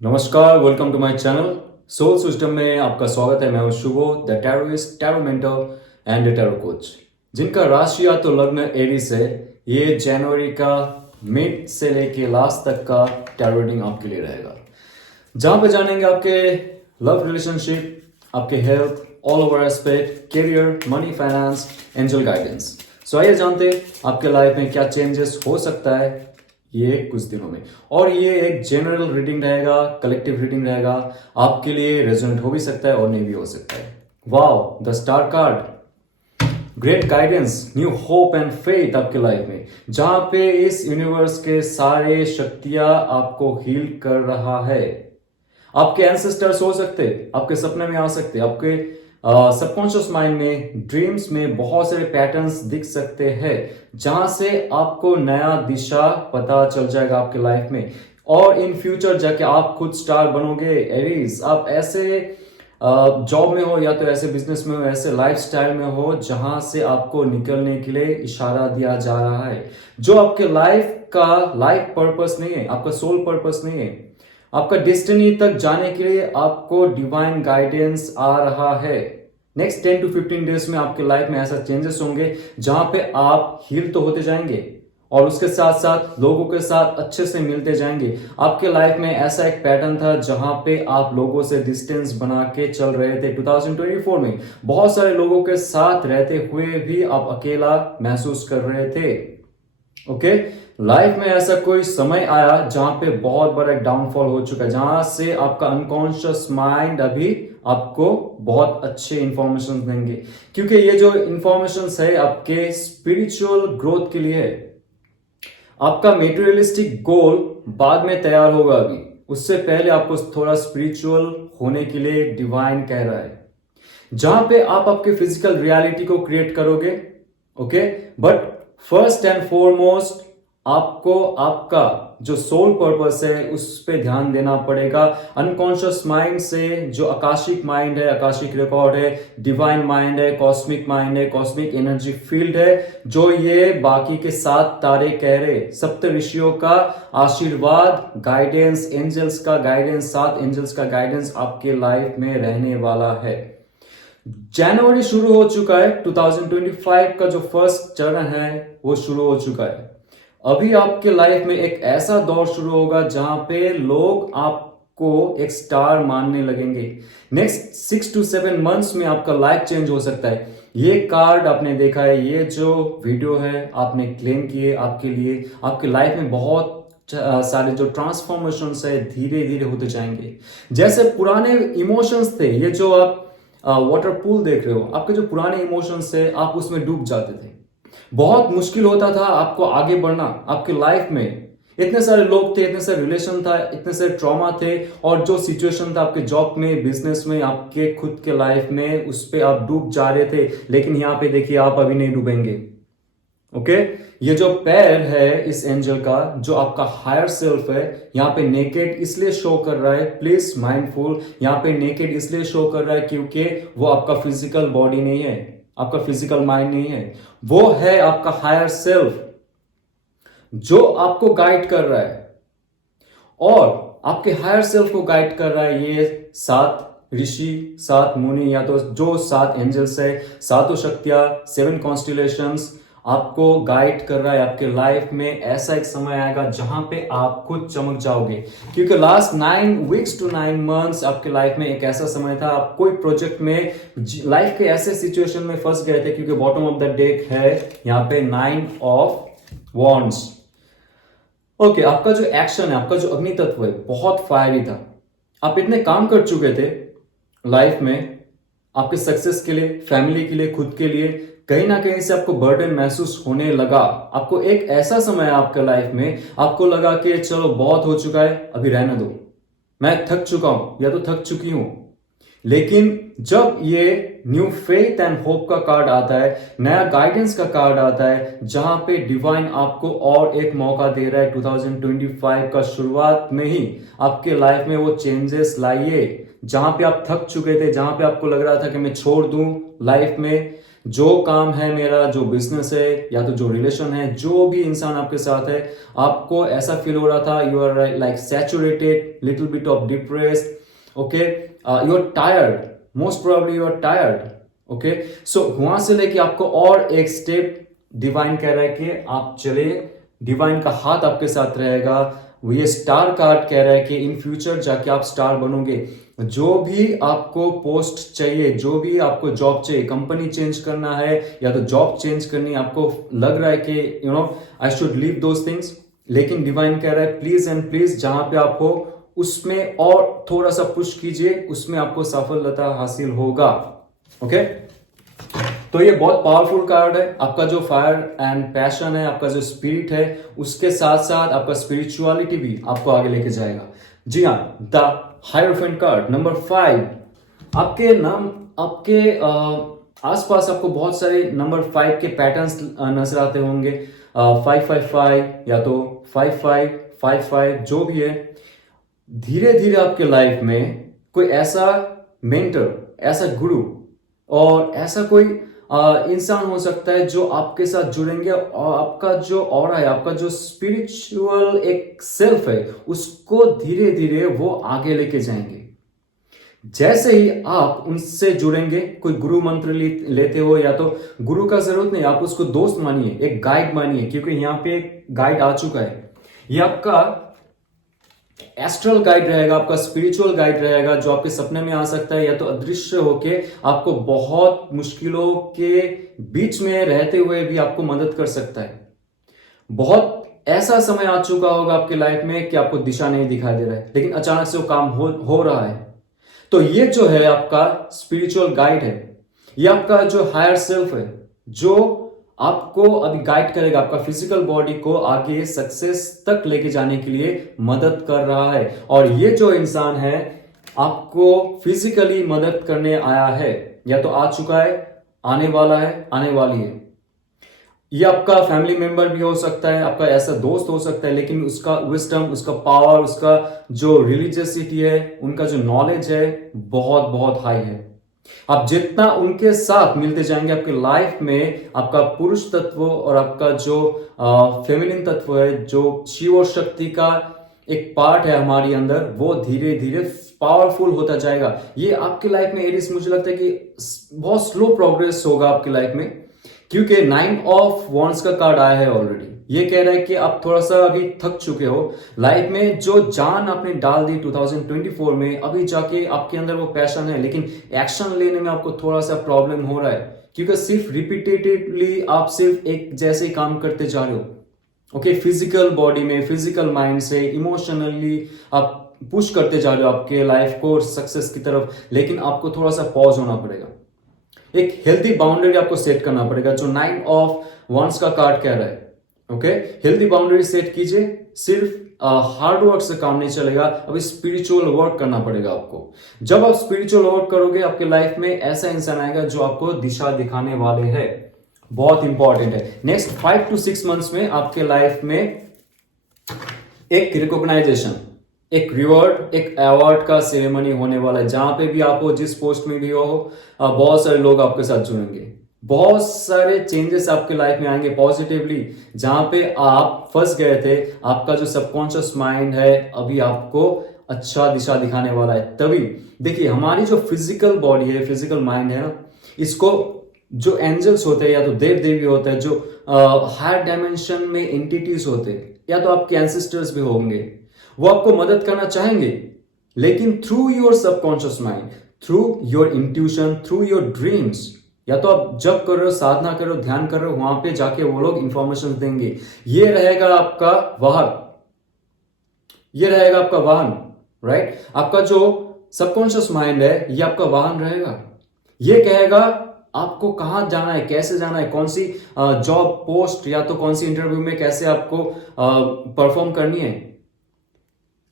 नमस्कार, welcome to my channel Soul System में आपका स्वागत है। मैं हूं Shubho, the tarotist, tarot mentor and tarot coach, जिनका राशि या तो लग्न एरीज है। ये जनवरी का मिड से लेके लास्ट तक का टैरो रीडिंग आपके लिए रहेगा, जहां पे जानेंगे आपके लव रिलेशनशिप, आपके health, all over aspect, career, money, finance, angel guidance. So आइए जानते हैं आपके लाइफ में क्या चेंजेस हो सकता है ये कुछ दिनों में। और ये एक जनरल रीडिंग रहेगा, कलेक्टिव रीडिंग रहेगा, आपके लिए रेजोनेट हो भी सकता है और नहीं भी हो सकता है। Wow, the star card, great guidance, new hope and faith आपके लाइफ में, जहां पे इस यूनिवर्स के सारे शक्तियां आपको हील कर रहा है। आपके एंसेस्टर्स हो सकते, आपके सपने में आ सकते, आपके सबकॉन्शियस माइंड में, ड्रीम्स में बहुत सारे पैटर्न्स दिख सकते हैं, जहां से आपको नया दिशा पता चल जाएगा आपके लाइफ में। और इन फ्यूचर जाके आप खुद स्टार बनोगे। एरीज, आप ऐसे जॉब में हो या तो ऐसे बिजनेस में हो, ऐसे लाइफस्टाइल में हो जहां से आपको निकलने के लिए इशारा दिया जा रहा है, जो आपके लाइफ का लाइफ पर्पस नहीं है, आपका सोल पर्पस नहीं है। आपका डेस्टिनी तक जाने के लिए आपको डिवाइन गाइडेंस आ रहा है। नेक्स्ट 10 to 15 डेज में आपके लाइफ में ऐसा चेंजेस होंगे जहां पे आप हील तो होते जाएंगे और उसके साथ साथ लोगों के साथ अच्छे से मिलते जाएंगे। आपके लाइफ में ऐसा एक पैटर्न था जहां पे आप लोगों से डिस्टेंस बना के चल रहे थे। 2024 में बहुत सारे लोगों के साथ रहते हुए भी आप अकेला महसूस कर रहे थे। ओके, लाइफ में ऐसा कोई समय आया जहां पे बहुत बड़ा डाउनफॉल हो चुका है, जहां से आपका अनकॉन्शियस माइंड अभी आपको बहुत अच्छे इंफॉर्मेशन देंगे, क्योंकि ये जो इंफॉर्मेशन है आपके स्पिरिचुअल ग्रोथ के लिए है। आपका मेटेरियलिस्टिक गोल बाद में तैयार होगा, अभी उससे पहले आपको थोड़ा स्पिरिचुअल होने के लिए डिवाइन कह रहा है, जहां पे आप आपके फिजिकल रियलिटी को क्रिएट करोगे। Okay, but first and foremost आपको आपका जो सोल पर्पस है उस पे ध्यान देना पड़ेगा। अनकॉन्शियस माइंड से जो आकाशिक माइंड है, आकाशिक रिकॉर्ड है, डिवाइन माइंड है, कॉस्मिक माइंड है, कॉस्मिक एनर्जी फील्ड है, जो ये बाकी के 7 तारे कह रहे, सप्त ऋषियों का आशीर्वाद, गाइडेंस, एंजल्स का गाइडेंस, 7 एंजल्स का गाइडेंस आपके लाइफ में रहने वाला है। जनवरी शुरू हो चुका है, 2025 का जो फर्स्ट चरण है वो शुरू हो चुका है। अभी आपके लाइफ में एक ऐसा दौर शुरू होगा जहां पे लोग आपको एक स्टार मानने लगेंगे। नेक्स्ट 6 to 7 मंथ्स में आपका लाइफ चेंज हो सकता है। ये कार्ड आपने देखा है, ये जो वीडियो है आपने क्लेम किए, आपके लिए आपके लाइफ में बहुत सारे जो ट्रांसफॉर्मेशन है धीरे धीरे होते जाएंगे। जैसे पुराने इमोशंस थे, ये जो आप वाटर पूल देख रहे हो, आपके जो पुराने इमोशंस है आप उसमें डूब जाते थे, बहुत मुश्किल होता था आपको आगे बढ़ना। आपके लाइफ में इतने सारे लोग थे, इतने सारे रिलेशन था, इतने सारे ट्रॉमा थे, और जो सिचुएशन था आपके जॉब में, बिजनेस में, आपके खुद के लाइफ में, उस पे आप डूब जा रहे थे। लेकिन यहां पे देखिए आप अभी नहीं डूबेंगे। ओके, ये जो पैर है इस एंजल का, जो आपका हायर सेल्फ है, यहाँ पे नेकेड इसलिए शो कर रहा है, प्लीज माइंडफुल, यहाँ पे नेकेड इसलिए शो कर रहा है क्योंकि वो आपका फिजिकल बॉडी नहीं है, आपका फिजिकल माइंड नहीं है, वो है आपका हायर सेल्फ जो आपको गाइड कर रहा है। और आपके हायर सेल्फ को गाइड कर रहा है ये 7 ऋषि, 7 मुनि, या तो जो 7 एंजल्स है, सातों शक्तियां, 7 कॉन्स्टिलेशंस आपको गाइड कर रहा है। आपके लाइफ में ऐसा एक समय आएगा जहां पे आप खुद चमक जाओगे, क्योंकि लास्ट 9 वीक्स टू 9 मंथ्स आपके लाइफ में एक ऐसा समय था, आप कोई प्रोजेक्ट में, लाइफ के ऐसे सिचुएशन में फंस गए थे, क्योंकि बॉटम ऑफ द डेक है यहाँ पे 9 ऑफ वॉन्ड्स। ओके, आपका जो एक्शन है, आपका जो अग्नि तत्व है बहुत फायरी था। आप इतने काम कर चुके थे लाइफ में, आपके सक्सेस के लिए, फैमिली के लिए, खुद के लिए, कहीं ना कहीं से आपको बर्डन महसूस होने लगा। आपको एक ऐसा समय है आपके लाइफ में, आपको लगा कि चलो बहुत हो चुका है, अभी रहने दो, मैं थक चुका हूं या तो थक चुकी हूं। लेकिन जब ये न्यू फेथ एंड होप का कार्ड आता है, नया गाइडेंस का कार्ड आता है, जहां पे डिवाइन आपको और एक मौका दे रहा है 2025 का शुरुआत में ही आपके लाइफ में वो चेंजेस लाइए। जहां पे आप थक चुके थे, जहां पे आपको लग रहा था कि मैं छोड़ दूं लाइफ में, जो काम है मेरा, जो बिजनेस है या तो जो रिलेशन है, जो भी इंसान आपके साथ है, आपको ऐसा फील हो रहा था you are like saturated, little bit of depressed, okay, you are tired, most probably you are tired, okay. So वहां से लेके आपको और एक स्टेप डिवाइन कह रहा है कि आप चले, डिवाइन का हाथ आपके साथ रहेगा। ये स्टार कार्ड कह रहा है कि इन फ्यूचर जाके आप स्टार बनोगे। जो भी आपको पोस्ट चाहिए, जो भी आपको जॉब चाहिए, कंपनी चेंज करना है या तो जॉब चेंज करनी है, आपको लग रहा है कि you know I should leave those things, लेकिन डिवाइन कह रहा है प्लीज एंड प्लीज जहां पे आप हो उसमें और थोड़ा सा पुश कीजिए, उसमें आपको सफलता हासिल होगा, ओके। तो ये बहुत पावरफुल कार्ड है। आपका जो फायर एंड पैशन है, आपका जो स्पिरिट है, उसके साथ साथ आपका स्पिरिचुअलिटी भी आपको आगे लेके जाएगा। जी हाँ, द हायरोफेंट कार्ड नंबर 5। आपके नाम, आपके आसपास आपको बहुत सारे नंबर 5 के पैटर्न्स नजर आते होंगे। 555 या तो 5555 जो भी है। धीरे धीरे आपके लाइफ में कोई ऐसा मेंटर, ऐसा गुरु और ऐसा कोई इंसान हो सकता है जो आपके साथ जुड़ेंगे और आपका जो ऑरा है, आपका जो स्पिरिचुअल एक सेल्फ है, उसको धीरे धीरे वो आगे लेके जाएंगे। जैसे ही आप उनसे जुड़ेंगे, कोई गुरु मंत्र लेते हो या तो गुरु का जरूरत नहीं, आप उसको दोस्त मानिए, एक गाइड मानिए, क्योंकि यहाँ पे एक गाइड आ चुका है। ये आपका एस्ट्रल गाइड रहेगा, आपका स्पिरिचुअल गाइड रहेगा, जो आपके सपने में आ सकता है या तो अदृश्य होके आपको बहुत मुश्किलों के बीच में रहते हुए भी आपको मदद कर सकता है। बहुत ऐसा समय आ चुका होगा आपके लाइफ में कि आपको दिशा नहीं दिखाई दे रहा है, लेकिन अचानक से वो काम हो रहा है। तो ये जो है आपका स्पिरिचुअल गाइड है, ये आपका जो हायर सेल्फ है, जो आपको अभी गाइड करेगा, आपका फिजिकल बॉडी को आगे सक्सेस तक लेके जाने के लिए मदद कर रहा है। और ये जो इंसान है आपको फिजिकली मदद करने आया है, या तो आ चुका है, आने वाला है, आने वाली है। ये आपका फैमिली मेंबर भी हो सकता है, आपका ऐसा दोस्त हो सकता है, लेकिन उसका विजडम, उसका पावर, उसका जो रिलीजियसिटी है, उनका जो नॉलेज है बहुत बहुत हाई है। आप जितना उनके साथ मिलते जाएंगे, आपके लाइफ में आपका पुरुष तत्व और आपका जो फेमिनिन तत्व है, जो शिव और शक्ति का एक पार्ट है हमारी अंदर, वो धीरे धीरे पावरफुल होता जाएगा। ये आपके लाइफ में एरिस, मुझे लगता है कि बहुत स्लो प्रोग्रेस होगा आपकी लाइफ में, क्योंकि 9 ऑफ वॉन्ड्स का कार्ड आया है ऑलरेडी। ये कह रहा है कि आप थोड़ा सा अभी थक चुके हो लाइफ में, जो जान आपने डाल दी 2024 में, अभी जाके आपके अंदर वो पैशन है, लेकिन एक्शन लेने में आपको थोड़ा सा प्रॉब्लम हो रहा है, क्योंकि सिर्फ रिपीटेटिवली आप सिर्फ एक जैसे ही काम करते जा रहे हो। ओके, फिजिकल बॉडी में, फिजिकल माइंड से, इमोशनली आप पुश करते जा रहे हो आपके लाइफ को सक्सेस की तरफ, लेकिन आपको थोड़ा सा पॉज होना पड़ेगा। एक हेल्थी बाउंड्री आपको सेट करना पड़ेगा, जो 9 ऑफ वॉन्ड्स का कार्ड कह रहा है। ओके, हेल्थी बाउंड्री सेट कीजिए। सिर्फ हार्ड वर्क से काम नहीं चलेगा, अभी स्पिरिचुअल वर्क करना पड़ेगा आपको। जब आप स्पिरिचुअल वर्क करोगे, आपके लाइफ में ऐसा इंसान आएगा जो आपको दिशा दिखाने वाले हैं। बहुत इंपॉर्टेंट है। नेक्स्ट 5 to 6 मंथ्स में आपके लाइफ में एक रिकॉग्नाइजेशन, एक रिवॉर्ड, एक अवार्ड का सेरेमनी होने वाला है। जहां पे भी आप हो, जिस पोस्ट में भी हो, बहुत सारे लोग आपके साथ जुड़ेंगे, बहुत सारे चेंजेस आपके लाइफ में आएंगे पॉजिटिवली। जहां पे आप फंस गए थे, आपका जो सबकॉन्शियस माइंड है अभी आपको अच्छा दिशा दिखाने वाला है। तभी देखिए, हमारी जो फिजिकल बॉडी है, फिजिकल माइंड है ना, इसको जो एंजल्स होते हैं या तो देव देवी होते हैं, जो हायर डायमेंशन में एंटिटीज होते हैं, या तो आपके एंसेस्टर्स भी होंगे, वो आपको मदद करना चाहेंगे, लेकिन through your subconscious mind, through your intuition, through your dreams. या तो आप जब कर रहे हो, साधना कर रहे हो, ध्यान कर रहे हो, वहां पे जाके वो लोग इंफॉर्मेशन देंगे। ये रहेगा आपका वाहन, ये रहेगा आपका वाहन, राइट। आपका जो सबकॉन्शियस माइंड है, ये आपका वाहन रहेगा। ये कहेगा आपको कहां जाना है, कैसे जाना है, कौन सी जॉब पोस्ट या तो कौन सी इंटरव्यू में कैसे आपको परफॉर्म करनी है।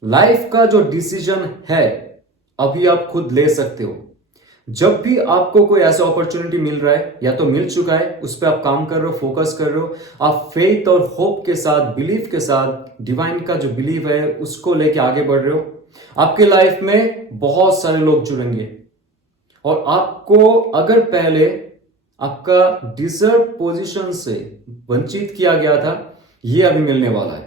लाइफ का जो डिसीजन है अभी आप खुद ले सकते हो। जब भी आपको कोई ऐसा अपॉर्चुनिटी मिल रहा है या तो मिल चुका है, उस पर आप काम कर रहे हो, फोकस कर रहे हो, आप फेथ और होप के साथ, बिलीफ के साथ, डिवाइन का जो बिलीव है उसको लेके आगे बढ़ रहे हो, आपके लाइफ में बहुत सारे लोग जुड़ेंगे। और आपको अगर पहले आपका डिजर्व पोजीशन से वंचित किया गया था, ये अभी मिलने वाला है।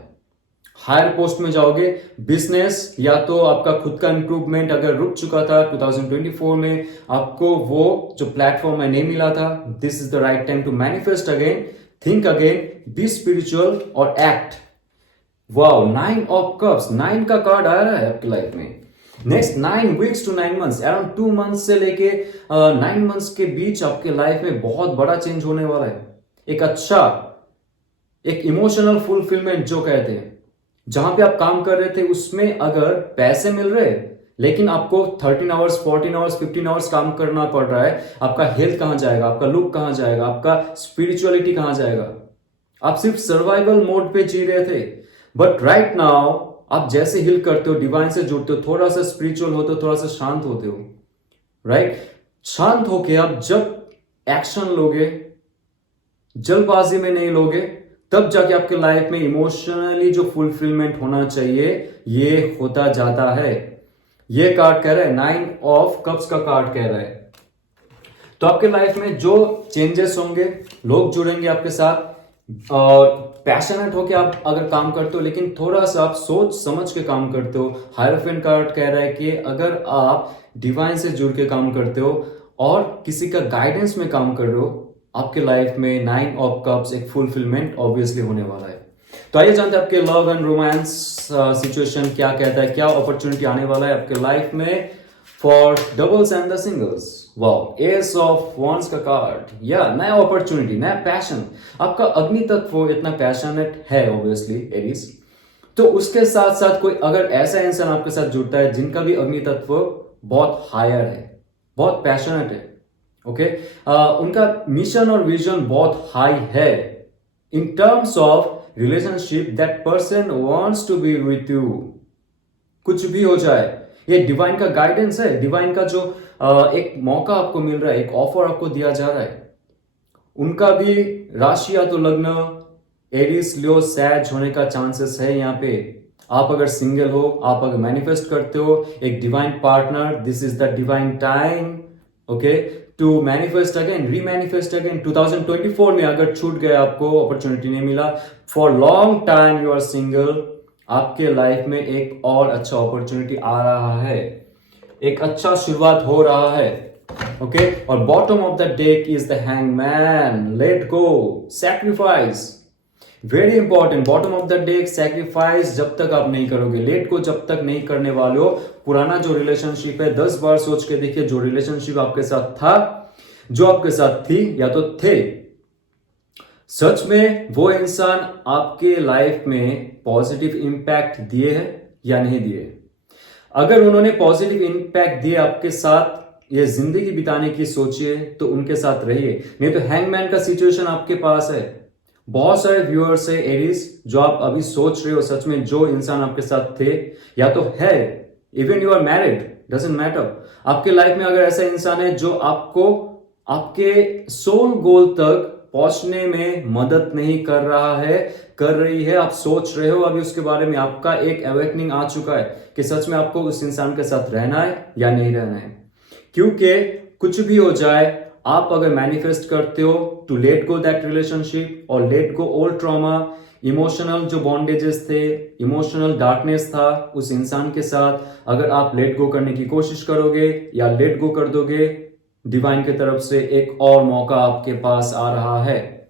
हायर पोस्ट में जाओगे, बिजनेस या तो आपका खुद का इंप्रूवमेंट अगर रुक चुका था 2024 में, आपको वो जो प्लेटफॉर्म है नहीं मिला था, this is the right time to manifest again, think again, be spiritual और एक्ट। वाओ, 9 ऑफ कप्स, 9 का कार्ड आ रहा है आपकी लाइफ में। Next 9 weeks to 9 months, around 2 months से लेके 9 मंथ्स के बीच आपके लाइफ में बहुत बड़ा चेंज होने वाला है। एक अच्छा, एक इमोशनल फुलफिलमेंट जो कहते हैं, जहां पे आप काम कर रहे थे उसमें अगर पैसे मिल रहे लेकिन आपको 13 आवर्स 14 आवर्स 15 आवर्स काम करना पड़ रहा है, आपका हेल्थ कहां जाएगा, आपका लुक कहां जाएगा, आपका स्पिरिचुअलिटी कहां जाएगा। आप सिर्फ सर्वाइवल मोड पे जी रहे थे, बट राइट नाउ आप जैसे हिल करते हो, डिवाइन से जुड़ते हो, थोड़ा सा स्पिरिचुअल होते हो, थोड़ा सा शांत होते हो, राइट। शांत होके आप जब एक्शन लोगे, जल्दबाजी में नहीं लोगे, तब जाके आपके लाइफ में इमोशनली जो फुलफिलमेंट होना चाहिए ये होता जाता है। ये कार्ड कह रहा है, 9 ऑफ कप्स का कार्ड कह रहा है। तो आपके लाइफ में जो चेंजेस होंगे, लोग जुड़ेंगे आपके साथ, और पैशनेट होके आप अगर काम करते हो, लेकिन थोड़ा सा आप सोच समझ के काम करते हो। हायरोफेंट कार्ड कह रहा है कि अगर आप डिवाइन से जुड़ के काम करते हो और किसी का गाइडेंस में काम कर रहे हो, आपके लाइफ में 9 ऑफ कप्स एक फुलफिलमेंट ऑब्वियसली होने वाला है। तो आइए जानते हैं आपके लव एंड रोमांस सिचुएशन क्या कहता है, क्या अपॉर्चुनिटी आने वाला है आपके लाइफ में for doubles and the singles. Wow, S of wands का कार्ड, या नया अपॉर्चुनिटी, नया पैशन। आपका अग्नि तत्व इतना पैशनेट है ऑब्वियसली एरीज, तो उसके साथ साथ कोई अगर ऐसा इंसान आपके साथ जुड़ता है जिनका भी अग्नि तत्व बहुत हायर है, बहुत पैशनेट है, ओके, उनका मिशन और विजन बहुत हाई है in terms of relationship, that person wants to be with you. कुछ भी हो जाए, ये डिवाइन का गाइडेंस है, डिवाइन का जो एक मौका आपको मिल रहा है, एक ऑफर आपको दिया जा रहा है। उनका भी राशि या तो लग्न एरीज लियो सैज होने का चांसेस है यहाँ पे। आप अगर सिंगल हो, आप अगर मैनिफेस्ट करते हो एक divine partner, this is the divine time, okay, to manifest again, remanifest again. 2024 में अगर छूट गया, आपको अपॉर्चुनिटी नहीं मिला, for long time you are single, आपके लाइफ में एक और अच्छा अपॉर्चुनिटी आ रहा है, एक अच्छा शुरुआत हो रहा है, ओके। और bottom of the deck is the hangman, let go, sacrifice, very important. Bottom of the deck, sacrifice जब तक आप नहीं करोगे, लेट को जब तक नहीं करने वाले हो, पुराना जो रिलेशनशिप है 10 बार सोच के देखिए, जो रिलेशनशिप आपके साथ था, जो आपके साथ थी या तो थे, सच में वो इंसान आपके लाइफ में पॉजिटिव इंपैक्ट दिए हैं या नहीं दिए। अगर उन्होंने पॉजिटिव इंपैक्ट दिए आपके साथ, ये जिंदगी बिताने की सोचिए तो उनके साथ रहिए, नहीं तो हैंगमैन का सिचुएशन आपके पास है। बहुत सारे व्यूअर्स है एरीज, जो आप अभी सोच रहे हो सच में जो इंसान आपके साथ थे या तो है, even you are married, doesn't matter, आपके लाइफ में अगर ऐसा इंसान है जो आपको आपके सोल गोल तक पहुंचने में मदद नहीं कर रहा है, कर रही है, आप सोच रहे हो अभी उसके बारे में, आपका एक अवेकनिंग आ चुका है कि सच में आपको उस इंसान के साथ रहना है या नहीं रहना है। क्योंकि कुछ भी हो जाए, आप अगर मैनिफेस्ट करते हो to let go that relationship और let go old trauma, emotional जो बॉन्डेजेस थे, इमोशनल डार्कनेस था उस इंसान के साथ, अगर आप लेट गो करने की कोशिश करोगे या लेट गो कर दोगे, डिवाइन की तरफ से एक और मौका आपके पास आ रहा है,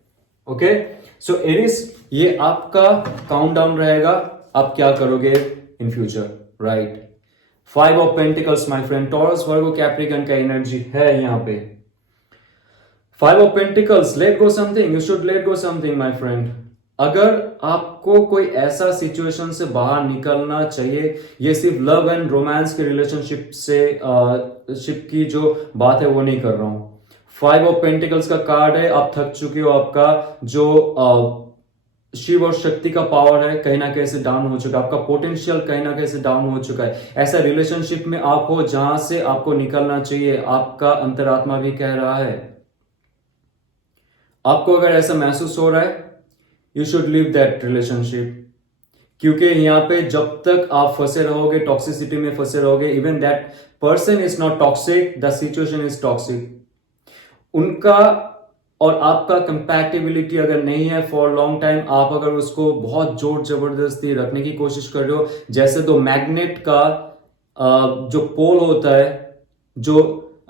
ओके। सो एरिस, ये आपका काउंटडाउन रहेगा, आप क्या करोगे in future, right. 5 of pentacles my friend, taurus, Virgo, Capricorn का एनर्जी है यहाँ पे। 5 of pentacles, let go something, you should let go something my friend. अगर आपको कोई ऐसा सिचुएशन से बाहर निकलना चाहिए, ये सिर्फ लव एंड रोमांस के रिलेशनशिप से शिप की जो बात है वो नहीं कर रहा हूं। 5 ऑफ पेंटिकल्स का कार्ड है, आप थक चुके हो, आपका जो शिव और शक्ति का पावर है कहीं ना कहीं से डाउन हो चुका है, आपका पोटेंशियल कहीं ना कहीं से डाउन हो चुका है। ऐसा रिलेशनशिप में आप हो जहां से आपको निकलना चाहिए, आपका अंतरात्मा भी कह रहा है। आपको अगर ऐसा महसूस हो रहा है, you should leave that relationship, क्योंकि यहां पे जब तक आप फंसे रहोगे, टॉक्सिसिटी में फंसे रहोगे, even that person is not toxic, the situation is toxic. उनका और आपका कंपैटिबिलिटी अगर नहीं है फॉर लॉन्ग टाइम, आप अगर उसको बहुत जोर जबरदस्ती रखने की कोशिश कर रहे हो, जैसे दो मैग्नेट का जो पोल होता है जो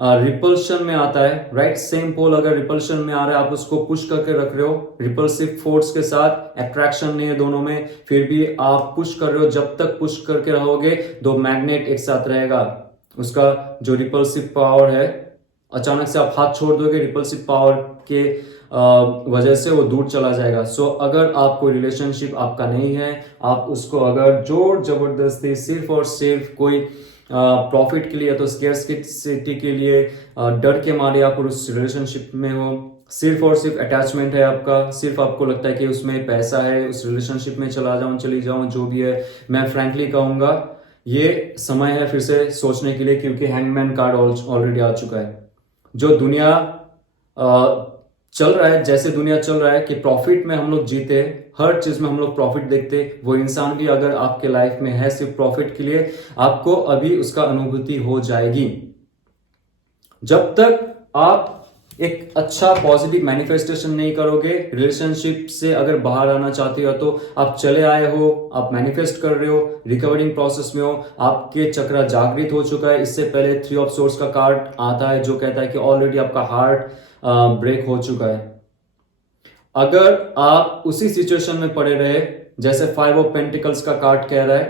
रिपल्शन में आता है, राइट, सेम पोल अगर रिपल्शन में आ रहा है, आप उसको पुश करके रख रहे हो रिपल्सिव फोर्स के साथ, अट्रैक्शन नहीं है दोनों में, फिर भी आप पुश कर रहे हो, जब तक पुश करके रहोगे दो मैग्नेट एक साथ रहेगा, उसका जो रिपल्सिव पावर है, अचानक से आप हाथ छोड़ दोगे रिपल्सिव पावर के वजह से वो दूर चला जाएगा। सो अगर आप कोई रिलेशनशिप आपका नहीं है, आप उसको अगर जोर जबरदस्ती सिर्फ और सिर्फ कोई प्रॉफिट के लिए, तो स्केर्सिटी के लिए, डर के मारे आप उस रिलेशनशिप में हो, सिर्फ और सिर्फ अटैचमेंट है आपका, सिर्फ आपको लगता है कि उसमें पैसा है, उस रिलेशनशिप में चली जाऊं, जो भी है, मैं फ्रैंकली कहूंगा ये समय है फिर से सोचने के लिए, क्योंकि हैंगमैन कार्ड ऑलरेडी आ चुका है। जो दुनिया चल रहा है, जैसे दुनिया चल रहा है कि प्रॉफिट में हम लोग जीते, हर चीज में हम लोग प्रॉफिट देखते, वो इंसान भी अगर आपके लाइफ में है सिर्फ प्रॉफिट के लिए, आपको अभी उसका अनुभूति हो जाएगी। जब तक आप एक अच्छा पॉजिटिव मैनिफेस्टेशन नहीं करोगे, रिलेशनशिप से अगर बाहर आना चाहते हो, तो आप चले आए हो, आप मैनिफेस्ट कर रहे हो, रिकवरिंग प्रोसेस में हो, आपके चक्र जागृत हो चुका है। इससे पहले 3 ऑफ सोर्स का कार्ड आता है जो कहता है कि ऑलरेडी आपका हार्ट ब्रेक हो चुका है। अगर आप उसी सिचुएशन में पड़े रहे, जैसे 5 ऑफ पेंटिकल्स का कार्ड कह रहा है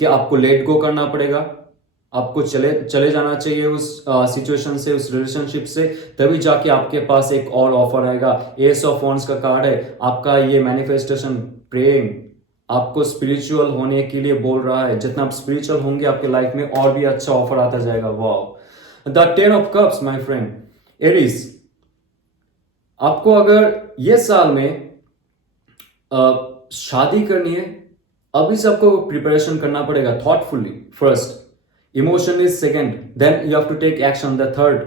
कि आपको लेट गो करना पड़ेगा, आपको चले जाना चाहिए उस सिचुएशन से, उस रिलेशनशिप से, तभी जाके आपके पास एक और ऑफर आएगा। एस ऑफ वॉन्ड्स का कार्ड है, आपका ये मैनिफेस्टेशन प्रेइंग आपको स्पिरिचुअल होने के लिए बोल रहा है। जितना आप स्पिरिचुअल होंगे आपके लाइफ में और भी अच्छा ऑफर आता जाएगा। Wow, the 10 of cups my friend, Aries, आपको अगर ये साल में शादी करनी है, अभी से आपको प्रिपरेशन करना पड़ेगा thoughtfully. First emotion is second, then you have to take action the third.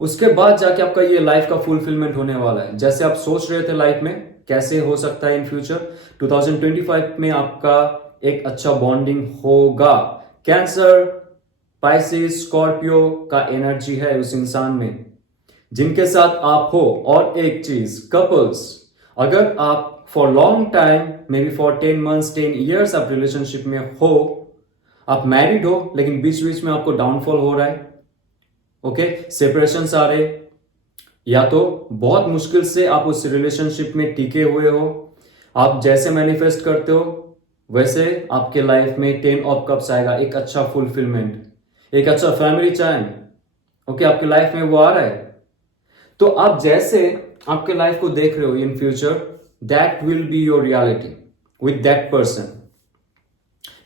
उसके बाद जाके आपका ये लाइफ का फुलफिलमेंट होने वाला है। जैसे आप सोच रहे थे लाइफ में कैसे हो सकता है इन फ्यूचर, 2025 में आपका एक अच्छा बॉन्डिंग होगा। कैंसर, पाइसिस, स्कॉर्पियो का एनर्जी है उस इंसान में जिनके साथ आप हो। और एक चीज, कपल्स, अगर आप for long time, may be for 10 months 10 years आप रिलेशनशिप में हो, आप मैरिड हो, लेकिन बीच बीच में आपको डाउनफॉल हो रहा है, ओके, सेपरेशन आ रहे, या तो बहुत मुश्किल से आप उस रिलेशनशिप में टिके हुए हो, आप जैसे मैनिफेस्ट करते हो वैसे आपके लाइफ में 10 ऑफ कप्स आएगा, एक अच्छा फुलफिलमेंट, एक अच्छा फैमिली टाइम, ओके, आपके लाइफ में वो आ रहा है। तो आप जैसे आपके लाइफ को देख रहे हो in future, that will be your reality with that person.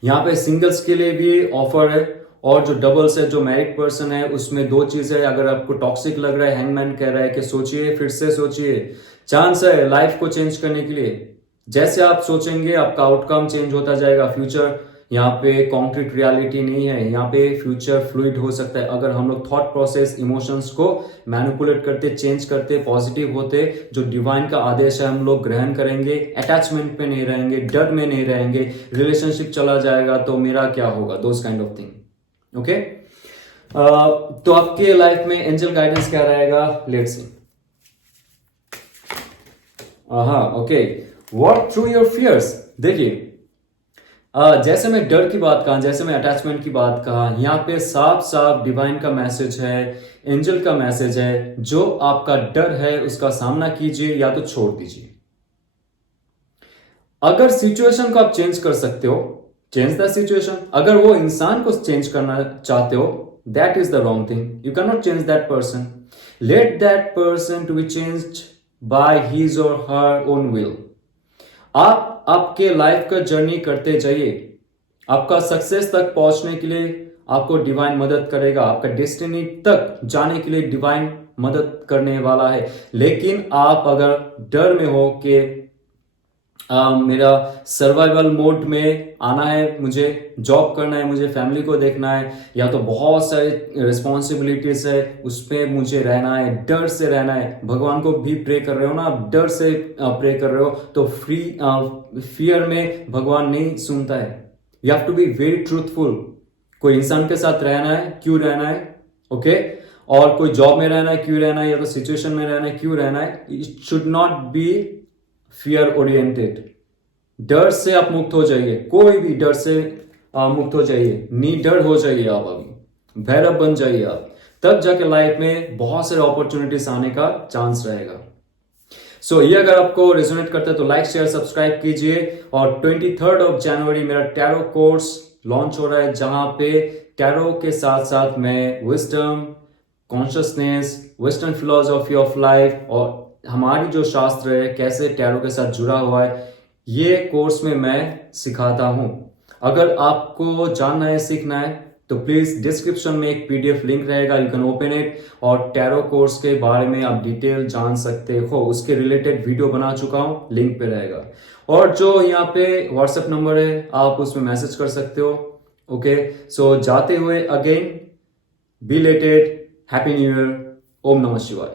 यहां पे सिंगल्स के लिए भी ऑफर है, और जो डबल्स है, जो मैरिड पर्सन है, उसमें 2 चीजें। अगर आपको टॉक्सिक लग रहा है, हैंगमैन कह रहा है कि सोचिए, फिर से सोचिए, चांस है लाइफ को चेंज करने के लिए। जैसे आप सोचेंगे आपका आउटकम चेंज होता जाएगा। फ्यूचर यहाँ पे कॉन्क्रीट रियलिटी नहीं है, यहाँ पे फ्यूचर फ्लूइड हो सकता है अगर हम लोग थॉट प्रोसेस, इमोशंस को मैनिपुलेट करते, चेंज करते, पॉजिटिव होते। जो डिवाइन का आदेश है हम लोग ग्रहण करेंगे, अटैचमेंट में नहीं रहेंगे, डर में नहीं रहेंगे, रिलेशनशिप चला जाएगा तो मेरा क्या होगा, those kind of thing, okay. तो आपके लाइफ में एंजल गाइडेंस क्या रहेगा, लेट्स सी। हाँ, okay, walk through your fears. देखिए, जैसे मैं डर की बात कहा, जैसे मैं अटैचमेंट की बात कहा, यहाँ पे साफ साफ डिवाइन का मैसेज है, एंजल का मैसेज है, जो आपका डर है उसका सामना कीजिए या तो छोड़ दीजिए। अगर सिचुएशन को आप चेंज कर सकते हो, चेंज द सिचुएशन। अगर वो इंसान को चेंज करना चाहते हो, that is the wrong thing, you can not change that person. Let that person to be changed by his or her own will. आप आपके लाइफ का जर्नी करते जाइए, आपका सक्सेस तक पहुंचने के लिए आपको डिवाइन मदद करेगा, आपका डेस्टिनी तक जाने के लिए डिवाइन मदद करने वाला है। लेकिन आप अगर डर में हो कि मेरा सर्वाइवल मोड में आना है, मुझे जॉब करना है, मुझे फैमिली को देखना है, या तो बहुत सारी रिस्पॉन्सिबिलिटीज है उस पर मुझे रहना है, डर से रहना है। भगवान को भी प्रे कर रहे हो ना, आप डर से प्रे कर रहे हो, तो फियर में भगवान नहीं सुनता है। You have to be very truthful. कोई इंसान के साथ रहना है, क्यों रहना है, ओके। और कोई जॉब में रहना है क्यों रहना है, या तो सिचुएशन में रहना है क्यों रहना है, it should not be fear oriented. डर से आप मुक्त हो जाइए, कोई भी डर से मुक्त हो जाइए, निडर हो जाइए आप, अभी भैरव बन जाइए आप, तब जाके लाइफ में बहुत सारे अपॉर्चुनिटीज आने का चांस रहेगा। सो ये अगर आपको रेजोनेट करता है तो लाइक शेयर सब्सक्राइब कीजिए। और 23 जनवरी मेरा टैरो कोर्स लॉन्च हो रहा है, जहां पे टैरो के साथ साथ मैं wisdom, consciousness, western philosophy of life और हमारी जो शास्त्र है कैसे टैरो के साथ जुड़ा हुआ है, ये कोर्स में मैं सिखाता हूं। अगर आपको जानना है, सीखना है, तो प्लीज डिस्क्रिप्शन में एक पीडीएफ लिंक रहेगा, यू कैन ओपन इट और टैरो कोर्स के बारे में आप डिटेल जान सकते हो। उसके रिलेटेड वीडियो बना चुका हूं, लिंक पे रहेगा। और जो यहाँ पे व्हाट्सएप नंबर है आप उसमें मैसेज कर सकते हो। ओके, सो जाते हुए again belated happy new year, Om नमः शिवाय।